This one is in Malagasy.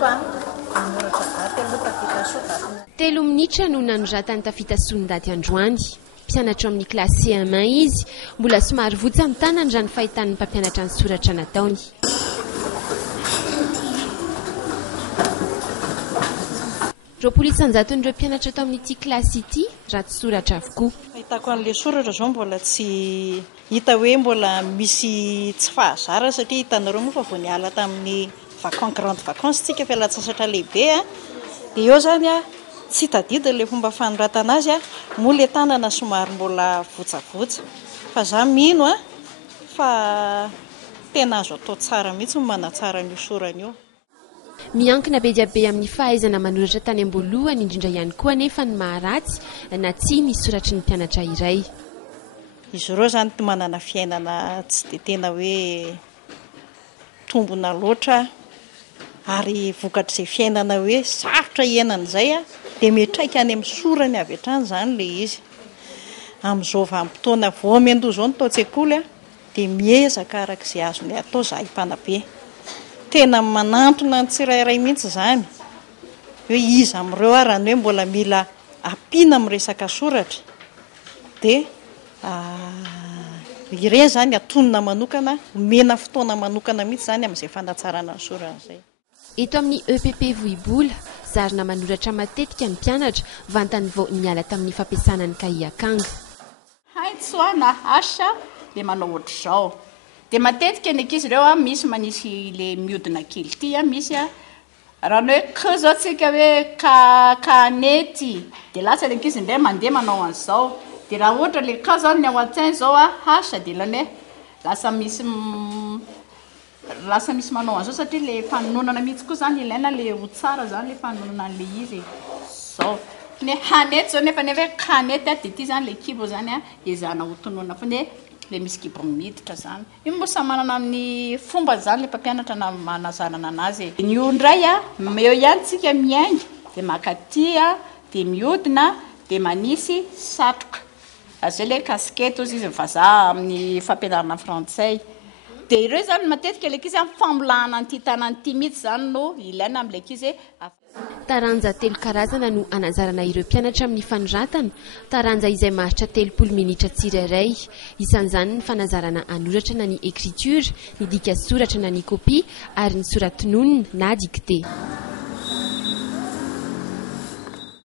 3 minitra no nanoratany tafitasuan-daty androany. Mpianatra amin'ny klasy CM1 izy, mbola somary votsy amin'ny tanany raha ny fahitan'ny mpampianatra ny soratra nataony. Roapolo isanjaton'ireo mpianatra tao amin'ity klasy ity ratsy soratra avokoa. Ahitako an'ilay soratra zao mbola tsy hita hoe mbola misy tsy fahazara satria hitanareo moa fa vao niala tamin'ny grande vacances tsika fialan-tsasatra lehibe dia eo zany tsy tadidiny ilay fomba fanoratana azy moa ilay tanana somary mbola votsavotsa fa za mino fa tena azo atao tsara mihitsy ny manatsara ny sorany io. Miankina be dia be amin'ny fahaizana manoratra tany am-boalohany indrindra ihany koa nefa ny maharatsy na tsy misy soratry ny mpianatra iray. Izy ireo zany manana fiainana tsy dia tena hoe tombona loatra ary vokatr'izay fiainana hoe sarotra iainana izay dia mitraika any amin'ny sorany avy hatrany zany ilay izy. Amin'izao vanim-potoana vao miandoha izao ny tao-tsekoly dia miezaka arak'izay azony atao zahay mpanabe. Tena manantona ny tsirairay mihitsy izany hoe iza amin'ireo raha ny hoe mbola mila ampiana amin'ny resaka soratra dia ireny zany atonona manokana, mena fotoana manokana mihitsy zany amin'izay fanatsarana ny sorana izay. Eto amin'ny EPP Vohibola, zarina manoratra matetika ny mpianatra vantany vao niala tamin'ny fampiasana ny kahie akanga. Haitso na asa dia manao ohatr'izao. Dia matetika ny ankizy ireo misy manisy le miodina kely ity misy raha ny hoe k zao tsika hoe kanety dia lasa ny ankizy indray mandeha manao an'izao. Dia raha ohatra le k zao ny ao an-tsainy zao hasa dia lany lasa misy manao an'izao satria le fanononana mihitsy koa zany ilaina le ho tsara zany le fanononana le izy zao. Ny hanety zao nefa hoe kanety dia ity zany le kibo zany ezahana ho tononana fa le misy kibo miditra zany. Io moa samy manana amin'ny fomba zany le mpampianatra na manazanana anazy. Ny io ndray eo ihany tsika miainga dia makaty dia miodina dia manisy satroka. Azay le casquette ozy izy vazaha amin'ny fampianarana frantsay. Dia ireo zany matetika le ankizy famolahana an'ity tanan'ity mihitsy zany no ilaina amin'ilay ankizy. Taranja 3 karazana no anazarana ireo mpianatra amin'ny fanoratana, taranja izay maharitra 30 minitra tsirairay. Isan'izany ny fanazarana anoratra na ny écriture, ny dika soratra na ny copie ary ny soratononona na dictée.